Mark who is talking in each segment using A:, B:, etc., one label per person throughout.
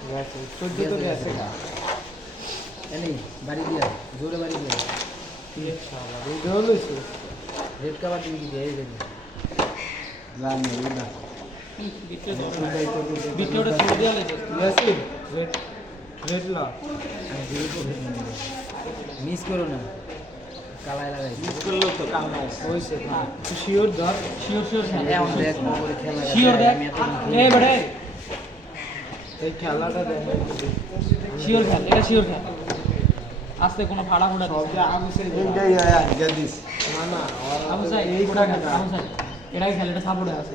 A: চোদ্দ তো গেছে গা
B: এনে বাড়ি দিয়া জোরে বাড়ি দিয়া রেড কাভার দিবি দিয়ে এই দেবি
C: ভিডিওটা ছেড়ে দেওয়া লাগে
A: রেড লা
B: মিস করো না কালায় লাগাই
A: মিস করলো তো কাম নাই হইছে তুই শিওর ধর
C: শিওর শিওর
B: এখন দেখ করে খেলা
C: শিওর দেখ এই বড়ে
A: এই খেলাটা দেখ
C: শিওর খেল এটা শিওর খেল আস্তে কোনো ফাড়া ফুড়া
A: সব যে আবু সাই
D: এইটাই আগে দিস
A: না না
C: আবু সাই এই কোটা খেল আবু সাই এটাই খেল এটা সাপোর্টে আছে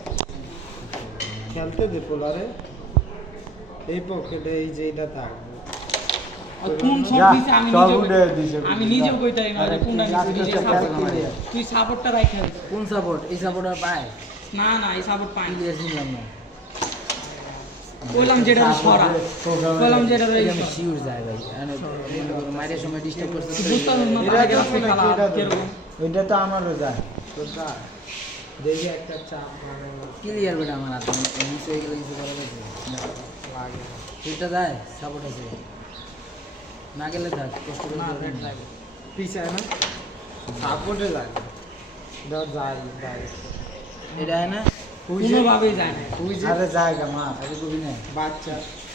A: খেলতে দে পোলারে এই পকেটে এই যে এটা থাক
C: আর কোন শট দিছে আমি নিজেও কইতাই না রে কোনটা নিজে সাপোর্ট তুই সাপোর্টটা রাখ
B: কোন সাপোর্ট এই সাপোর্ট আর পায়
C: না না এই সাপোর্ট পাই
B: দিয়ে শুনলাম না
C: কইলাম যেটা সরা কইলাম যেটা রই
B: আমি শিওর যায় ভাই মাইরের সময় ডিস্টার্ব করতে
C: বুঝতাম না
A: এটা
C: আগে
A: তো
C: রাখতে
A: নাকি
C: খেলা
A: এটা তো?
C: কিরকম
D: ওইটা তো আমারও যায়
A: তোরটা দেখি একটা চাপ মানে
B: ক্লিয়ার বেটা আমার হাতে নিচে হয়ে গেলে কিছু করা যাবে
A: লাগে
B: এটা যায় সাপোর্ট আছে না গেলে থাক কষ্ট করে
C: না
B: করবে
C: রেড
B: না।
C: লাগে
A: পিছায় না সাপোর্টে লাগে ধর যায় যায়
B: এটা হয় না
A: ওই যে
C: কোনোভাবেই যায় না
A: ওই যে
D: আরে জায়গা মা
B: আরে কবি না
A: বাচ্চা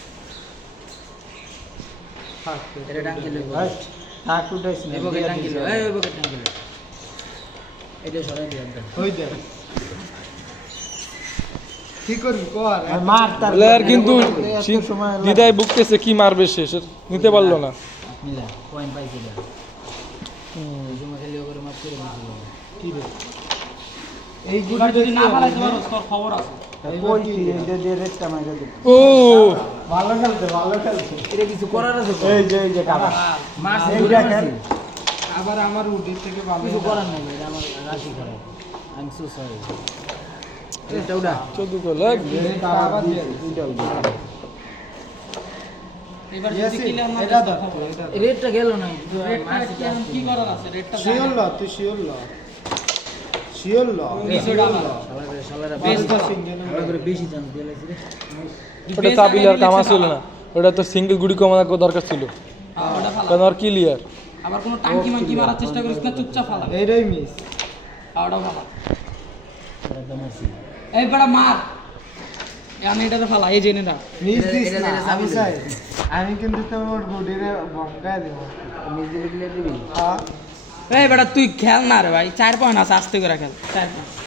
A: থাক
B: এটা টাঙ্কি লইব
D: থাক উঠাইস না
B: এই বকে টাঙ্কি লইব এই বকে টাঙ্কি লইব এটা সরাই দিও একদম
A: ওই দেখ কি করবি কর
D: আর মার তার
E: প্লেয়ার কিন্তু
D: এত সময় লাগে।
E: দ্বিধায় ভুগতেছে কি মারবে সে সে নিতে পারলো না
B: নিলা পয়েন্ট পাইছে এটা এই সময় খেলে ওরে মাছ করে দিছিল
A: কি রে এই
C: এবার
A: গুলি
C: যদি না পালাইতে পারো তোর খবর আছে
D: কইছি এইটা দিয়ে রেটটা মাইরা দে
E: ও
D: ভালো খেলতে ভালো খেলতে
B: এটা কিছু করার আছে তো
D: এই যে কাবা
B: মাছ
D: এই
B: ধরে
D: দেখেন।
B: মারছি।
A: আবার আমার উডির থেকে ভালো
B: কিছু করার নাই এটা আমার রাশি খারাপ আই এম সো সরি এটা উড়া
E: 14 তো লাগ
A: আবার দিয়ে
C: এবার যদি
A: ইয়াসিন,
C: কিলার না
A: এটা
C: দেয়
A: ধর,
C: খবর
A: এটা ধর।
B: রেটটা গেল না
C: রেডটা
B: মারছি
C: কি এখন কি করার আছে রেডটা
A: শিওর ল তুই শিওর ল শিওর ল
C: বিষয়টা আমার।
B: শালারা
C: বেশ
B: বেশ
C: ধরো।
B: ভালো করে বেশি চান্স দিয়ে লাইছি রে
E: ওটা চাবিলার কামা ছিল না ওটা তো সিঙ্গেল গুড়ি কমানো দরকার ছিল
C: ওটা ফালা
E: কারণ আর ক্লিয়ার
C: আবার কোনো টাঙ্কি মাঙ্কি মারার চেষ্টা করিস না চুপচাপ ফালা
A: এইটাই মিস
C: ওটাও ফালা
B: একদম আছে
C: এই বড় মার আমি এটাতে ফালা এই জেনে না
A: মিস
B: এটা-
A: দিস
B: এটা
A: না
B: দিলে
A: আমি
B: সাবিল
A: চাই আমি কিন্তু তোমার বডিরে বঙ্কায় দেব
B: মিউজিক দিলে দিবি
A: হ্যাঁ
C: এই বেটা তুই খেল না রে ভাই 4 পয়েন্ট আছে আস্তে করে খেল 4 পয়েন্ট